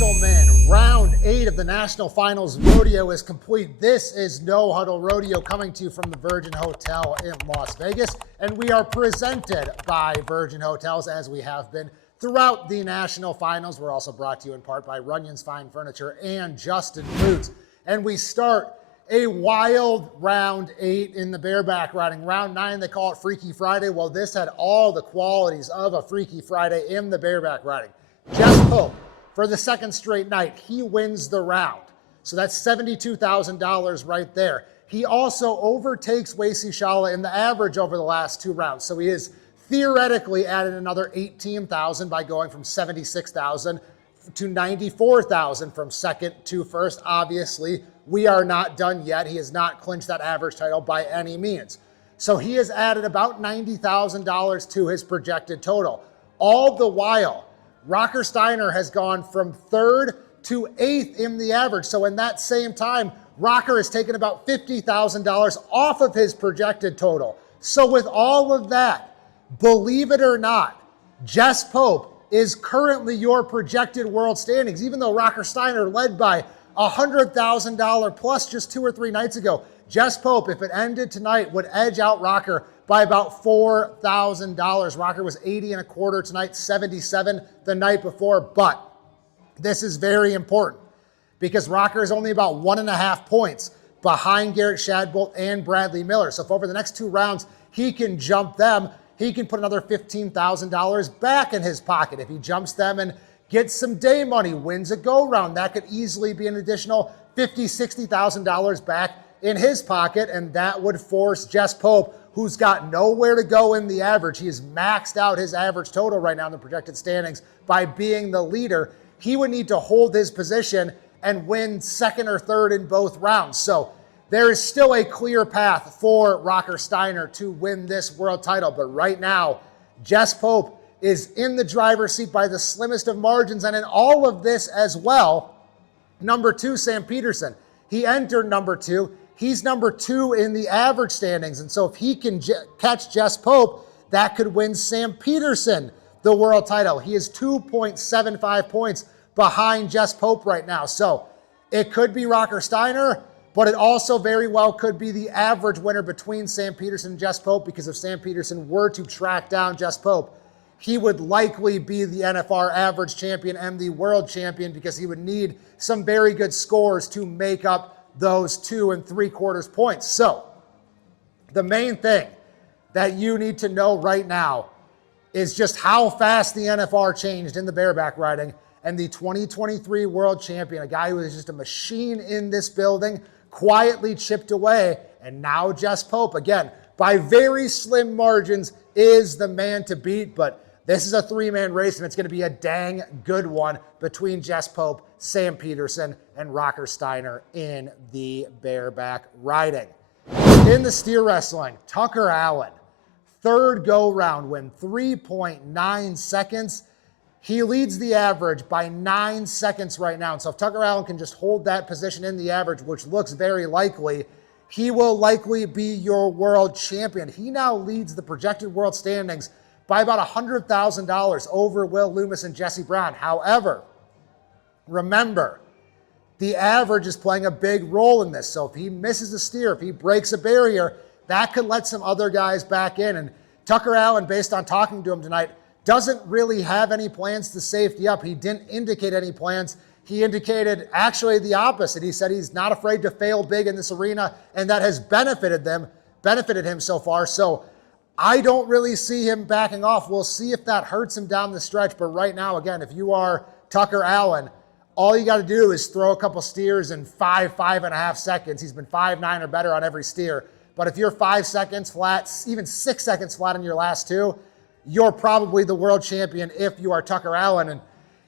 gentlemen, round 8 of the National Finals Rodeo is complete. This is No Huddle Rodeo coming to you from the Virgin Hotel in Las Vegas, and we are presented by Virgin Hotels as we have been throughout the National Finals. We're also brought to you in part by Runyon's Fine Furniture and Justin Foods. And we start a wild round 8 in the bareback riding. Round 9, they call it Freaky Friday. Well, this had all the qualities of a Freaky Friday in the bareback riding. Jess Pope, for the second straight night, he wins the round. So that's $72,000 right there. He also overtakes Wasey Shala in the average over the last 2 rounds. So he is theoretically added another $18,000 by going from $76,000 to $94,000 from second to first. Obviously, we are not done yet. He has not clinched that average title by any means. So he has added about $90,000 to his projected total. All the while, Rocker Steiner has gone from 3rd to 8th in the average. So in that same time, Rocker has taken about $50,000 off of his projected total. So with all of that, believe it or not, Jess Pope is currently your projected world standings, even though Rocker Steiner led by $100,000 plus just 2 or 3 nights ago. Jess Pope, if it ended tonight, would edge out Rocker by about $4,000. Rocker was 80 and a quarter tonight, 77 the night before. But this is very important because Rocker is only about 1.5 points behind Garrett Shadbolt and Bradley Miller. So if over the next 2 rounds he can jump them, he can put another $15,000 back in his pocket. If he jumps them and gets some day money, wins a go-round, that could easily be an additional $50,000, $60,000 back in his pocket, and that would force Jess Pope, who's got nowhere to go in the average. He has maxed out his average total right now in the projected standings by being the leader. He would need to hold his position and win 2nd or 3rd in both rounds. So there is still a clear path for Rocker Steiner to win this world title. But right now, Jess Pope is in the driver's seat by the slimmest of margins. And in all of this as well, number 2, Sam Peterson. He entered number 2. He's number 2 in the average standings. And so if he can catch Jess Pope, that could win Sam Peterson the world title. He is 2.75 points behind Jess Pope right now. So it could be Rocker Steiner, but it also very well could be the average winner between Sam Peterson and Jess Pope, because if Sam Peterson were to track down Jess Pope, he would likely be the NFR average champion and the world champion, because he would need some very good scores to make up those 2 3/4 points. So the main thing that you need to know right now is just how fast the NFR changed in the bareback riding, and the 2023 world champion, a guy who is just a machine in this building, quietly chipped away, and now Jess Pope, again, by very slim margins, is the man to beat. But this is a 3-man race, and it's going to be a dang good one between Jess Pope, Sam Peterson, and Rocker Steiner in the bareback riding. In the steer wrestling, Tucker Allen, 3rd go-round win, 3.9 seconds. He leads the average by 9 seconds right now. And so if Tucker Allen can just hold that position in the average, which looks very likely, he will likely be your world champion. He now leads the projected world standings by about $100,000 over Will Loomis and Jesse Brown. However, remember, the average is playing a big role in this. So if he misses a steer, if he breaks a barrier, that could let some other guys back in. And Tucker Allen, based on talking to him tonight, doesn't really have any plans to safety up. He didn't indicate any plans. He indicated actually the opposite. He said he's not afraid to fail big in this arena, and that has benefited him so far. So I don't really see him backing off. We'll see if that hurts him down the stretch. But right now, again, if you are Tucker Allen, all you got to do is throw a couple steers in 5.5 seconds. He's been 5.9 or better on every steer. But if you're 5 seconds flat, even 6 seconds flat on your last 2, you're probably the world champion if you are Tucker Allen. And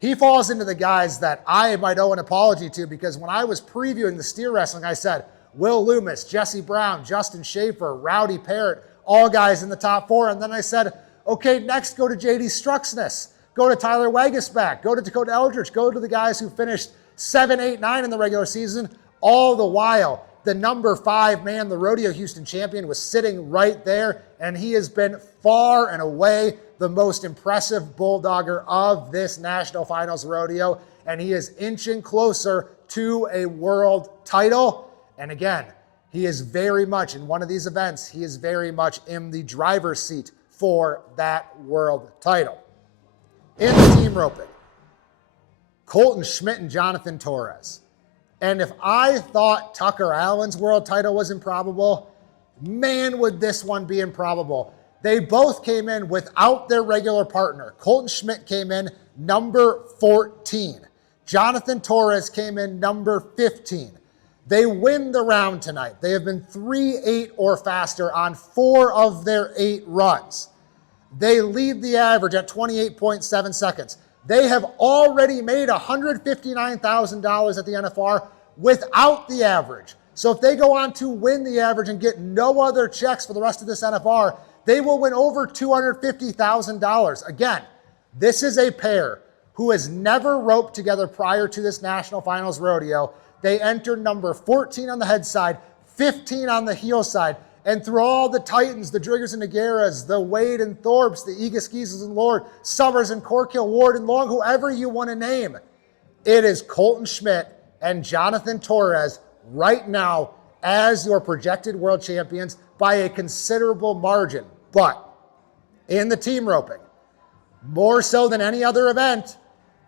he falls into the guys that I might owe an apology to, because when I was previewing the steer wrestling, I said Will Loomis, Jesse Brown, Justin Schaefer, Rowdy Parrott, all guys in the top 4. And then I said, okay, next go to J.D. Struxness, go to Tyler Wagesback, go to Dakota Eldridge, go to the guys who finished 7, 8, 9 in the regular season. All the while, the number 5 man, the Rodeo Houston champion, was sitting right there, and he has been far and away the most impressive bulldogger of this National Finals Rodeo, and he is inching closer to a world title. And again, he is very much in one of these events, he is very much in the driver's seat for that world title. In the team roping, Kolton, Schmidt, and Jonathan Torres. And if I thought Tucker Allen's world title was improbable, man, would this one be improbable. They both came in without their regular partner. Kolton Schmidt came in number 14. Jonathan Torres came in number 15. They win the round tonight. They have been 3-8 or faster on 4 of their 8 runs. They lead the average at 28.7 seconds. They have already made $159,000 at the NFR without the average. So if they go on to win the average and get no other checks for the rest of this NFR, they will win over $250,000. Again, this is a pair who has never roped together prior to this National Finals Rodeo. They entered number 14 on the head side, 15 on the heel side, and through all the Titans, the Driggers and Nogueiras, the Wade and Thorpes, the Egaskisas and Lord, Summers and Corkill, Ward and Long, whoever you want to name, it is Kolton Schmidt and Jonathan Torres right now as your projected world champions by a considerable margin. But in the team roping, more so than any other event,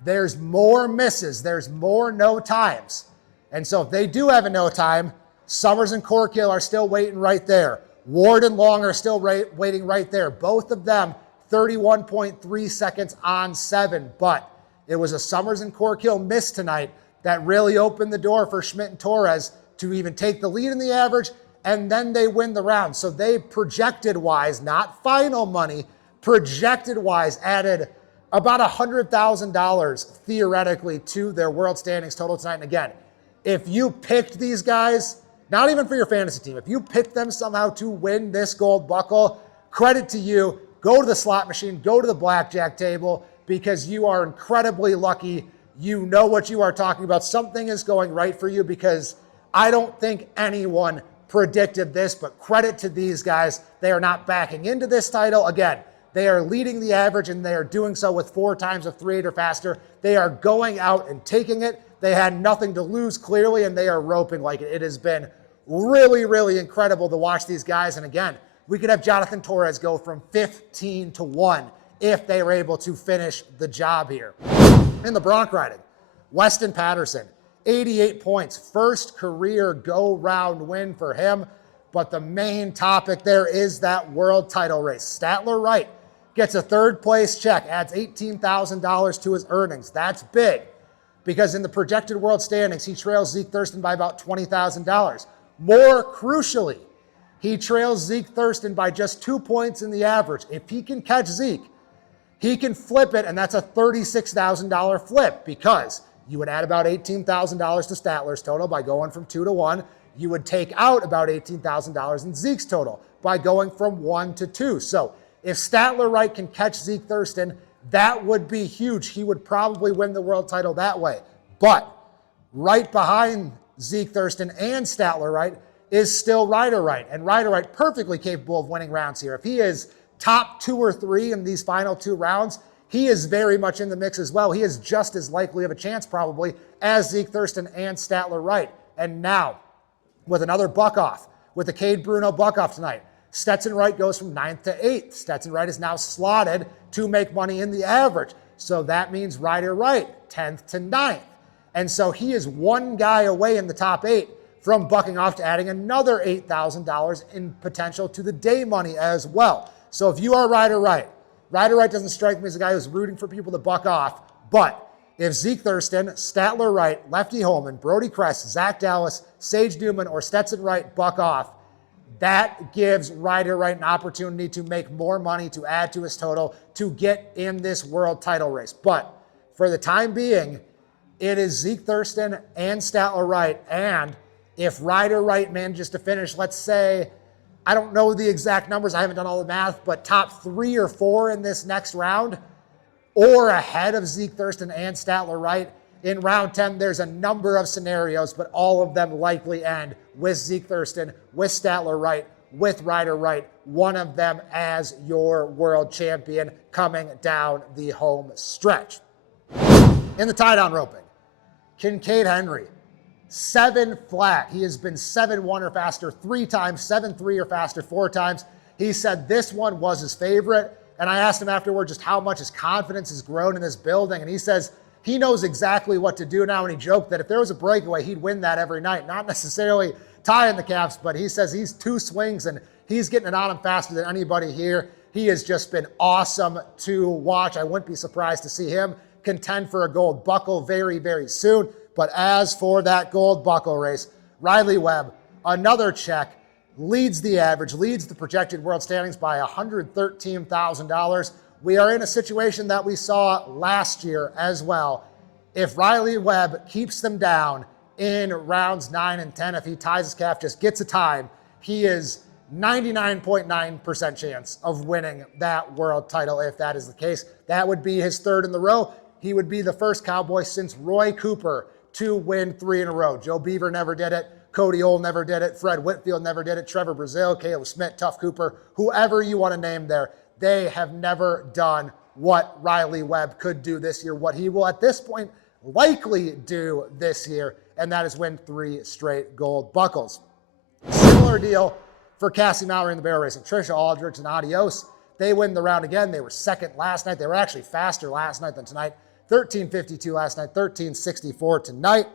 there's more misses, there's more no times. And so if they do have a no time, Summers and Corkill are still waiting right there. Ward and Long are still waiting right there. Both of them 31.3 seconds on 7. But it was a Summers and Corkill miss tonight that really opened the door for Schmidt and Torres to even take the lead in the average, and then they win the round. So they projected-wise, not final money, projected-wise added about $100,000 theoretically to their world standings total tonight. And again, if you picked these guys, not even for your fantasy team, if you picked them somehow to win this gold buckle, credit to you. Go to the slot machine, go to the blackjack table, because you are incredibly lucky. You know what you are talking about. Something is going right for you, because I don't think anyone predicted this, but credit to these guys. They are not backing into this title. Again, they are leading the average, and they are doing so with 4 times of 3-8 or faster. They are going out and taking it. They had nothing to lose, clearly, and they are roping like it. It has been really, really incredible to watch these guys. And again, we could have Jonathan Torres go from 15 to 1 if they were able to finish the job here. In the bronc riding, Weston Patterson, 88 points, first career go-round win for him. But the main topic there is that world title race. Statler Wright gets a 3rd place check, adds $18,000 to his earnings. That's big, because in the projected world standings, he trails Zeke Thurston by about $20,000. More crucially, he trails Zeke Thurston by just 2 points in the average. If he can catch Zeke, he can flip it, and that's a $36,000 flip, because you would add about $18,000 to Statler's total by going from 2 to 1. You would take out about $18,000 in Zeke's total by going from 1 to 2. So if Statler Wright can catch Zeke Thurston, that would be huge. He would probably win the world title that way. But right behind Zeke Thurston and Statler Wright is still Ryder Wright. And Ryder Wright perfectly capable of winning rounds here. If he is top 2 or 3 in these final 2 rounds, he is very much in the mix as well. He is just as likely of a chance probably as Zeke Thurston and Statler Wright. And now, with another buck off, with the Cade Bruno buck off tonight, Stetson Wright goes from 9th to 8th. Stetson Wright is now slotted to make money in the average. So that means Ryder Wright, 10th to 9th. And so he is 1 guy away in the top 8 from bucking off to adding another $8,000 in potential to the day money as well. So if you are Ryder Wright doesn't strike me as a guy who's rooting for people to buck off. But if Zeke Thurston, Statler Wright, Lefty Holman, Brody Kress, Zach Dallas, Sage Newman, or Stetson Wright buck off, that gives Ryder Wright an opportunity to make more money, to add to his total, to get in this world title race. But for the time being, it is Zeke Thurston and Statler Wright. And if Ryder Wright manages to finish, let's say, I don't know the exact numbers, I haven't done all the math, but top 3 or 4 in this next round, or ahead of Zeke Thurston and Statler Wright, in round 10, there's a number of scenarios, but all of them likely end with Zeke Thurston, with Statler Wright, with Ryder Wright, one of them as your world champion coming down the home stretch. In the tie-down roping, Kincaid Henry, 7 flat. He has been 7-1 or faster 3 times, 7-3 or faster 4 times. He said this one was his favorite. And I asked him afterward just how much his confidence has grown in this building. And he says he knows exactly what to do now. And he joked that if there was a breakaway, he'd win that every night. Not necessarily tying the caps, but he says he's 2 swings and he's getting it on him faster than anybody here. He has just been awesome to watch. I wouldn't be surprised to see him contend for a gold buckle very, very soon. But as for that gold buckle race, Riley Webb, another check, leads the average, leads the projected world standings by $113,000. We are in a situation that we saw last year as well. If Riley Webb keeps them down in rounds 9 and 10, if he ties his calf, just gets a time, he is 99.9% chance of winning that world title. If that is the case, that would be his 3rd in the row. He would be the first Cowboy since Roy Cooper to win 3 in a row. Joe Beaver never did it. Cody Ohl never did it. Fred Whitfield never did it. Trevor Brazile, Caleb Schmidt, Tough Cooper, whoever you want to name there, they have never done what Riley Webb could do this year, what he will at this point likely do this year, and that is win 3 straight gold buckles. Similar deal for Kassie Mowry in the barrel racing. Trisha Aldrich and Adios, they win the round again. They were 2nd last night. They were actually faster last night than tonight. 13:52 last night, 13:64 tonight.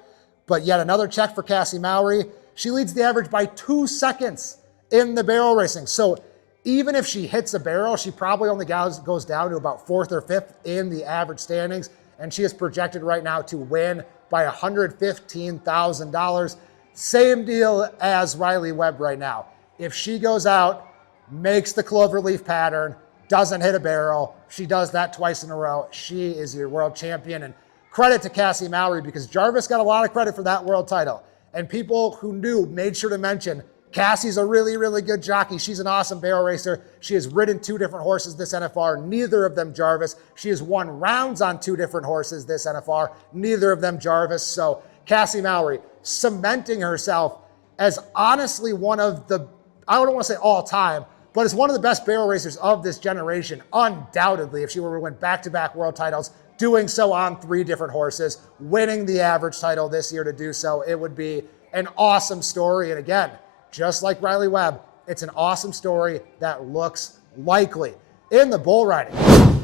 But yet another check for Kassie Mowry. She leads the average by 2 seconds in the barrel racing. So even if she hits a barrel, she probably only goes down to about 4th or 5th in the average standings. And she is projected right now to win by $115,000. Same deal as Riley Webb right now. If she goes out, makes the cloverleaf pattern, doesn't hit a barrel, she does that twice in a row, she is your world champion. And credit to Kassie Mowry because Jarvis got a lot of credit for that world title. And people who knew made sure to mention Cassie's a really, really good jockey. She's an awesome barrel racer. She has ridden 2 different horses this NFR, neither of them Jarvis. She has won rounds on 2 different horses this NFR, neither of them Jarvis. So Kassie Mowry cementing herself as honestly one of the, I don't want to say all time, but as one of the best barrel racers of this generation, undoubtedly, if she were to win back-to-back world titles, doing so on 3 different horses, winning the average title this year to do so. It would be an awesome story. And again, just like Riley Webb, it's an awesome story that looks likely. In the bull riding,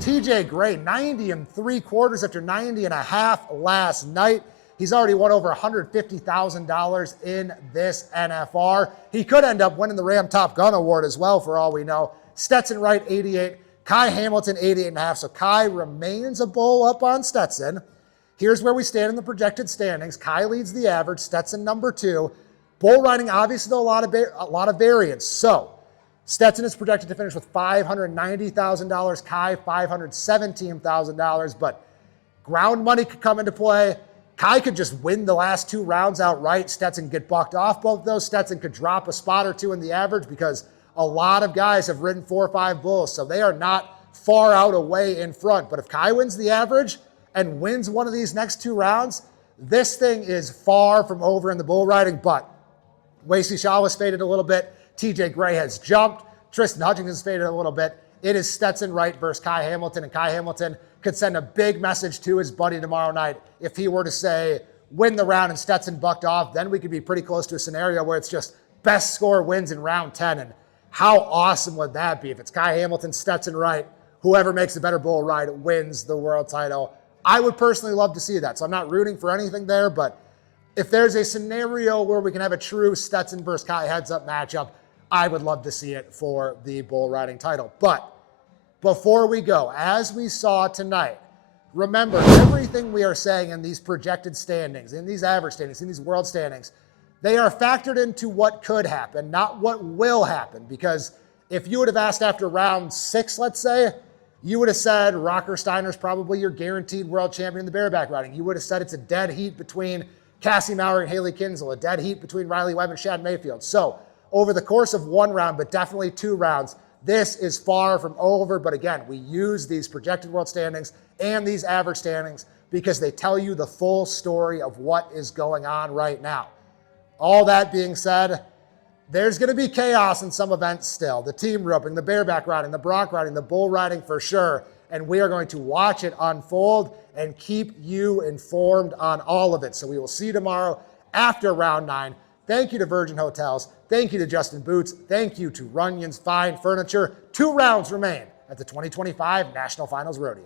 TJ Gray, 90 3/4 after 90 1/2 last night. He's already won over $150,000 in this NFR. He could end up winning the Ram Top Gun Award as well, for all we know. Stetson Wright, 88. Kai Hamilton, 88 1/2. So Kai remains a bull up on Stetson. Here's where we stand in the projected standings. Kai leads the average. Stetson number 2. Bull riding, obviously, though, a lot of variance. So Stetson is projected to finish with $590,000. Kai, $517,000. But ground money could come into play. Kai could just win the last 2 rounds outright. Stetson could get bucked off both of those. Stetson could drop a spot or 2 in the average because a lot of guys have ridden 4 or 5 bulls, so they are not far out away in front. But if Kai wins the average and wins one of these next 2 rounds, this thing is far from over in the bull riding. But Wasey Shaw was faded a little bit. TJ Gray has jumped. Tristan Hutchinson's faded a little bit. It is Stetson Wright versus Kai Hamilton, and Kai Hamilton could send a big message to his buddy tomorrow night if he were to say, win the round and Stetson bucked off. Then we could be pretty close to a scenario where it's just best score wins in round 10. And how awesome would that be if it's Kai Hamilton, Stetson Wright, whoever makes the better bull ride wins the world title? I would personally love to see that. So I'm not rooting for anything there, but if there's a scenario where we can have a true Stetson versus Kai heads-up matchup, I would love to see it for the bull riding title. But before we go, as we saw tonight, remember everything we are saying in these projected standings, in these average standings, in these world standings, they are factored into what could happen, not what will happen. Because if you would have asked after round 6, let's say, you would have said Rocker Steiner's probably your guaranteed world champion in the bareback riding. You would have said it's a dead heat between Kassie Mowry and Haley Kinsel, a dead heat between Riley Webb and Shad Mayfield. So over the course of 1 round, but definitely 2 rounds, this is far from over. But again, we use these projected world standings and these average standings because they tell you the full story of what is going on right now. All that being said, There's going to be chaos in some events still. The team roping, the bareback riding, the bronc riding, the bull riding for sure. And we are going to watch it unfold and keep you informed on all of it. So we will see you tomorrow after round 9. Thank you to Virgin Hotels. Thank you to Justin Boots. Thank you to Runyon's Fine Furniture. 2 rounds remain at the 2025 National Finals Rodeo.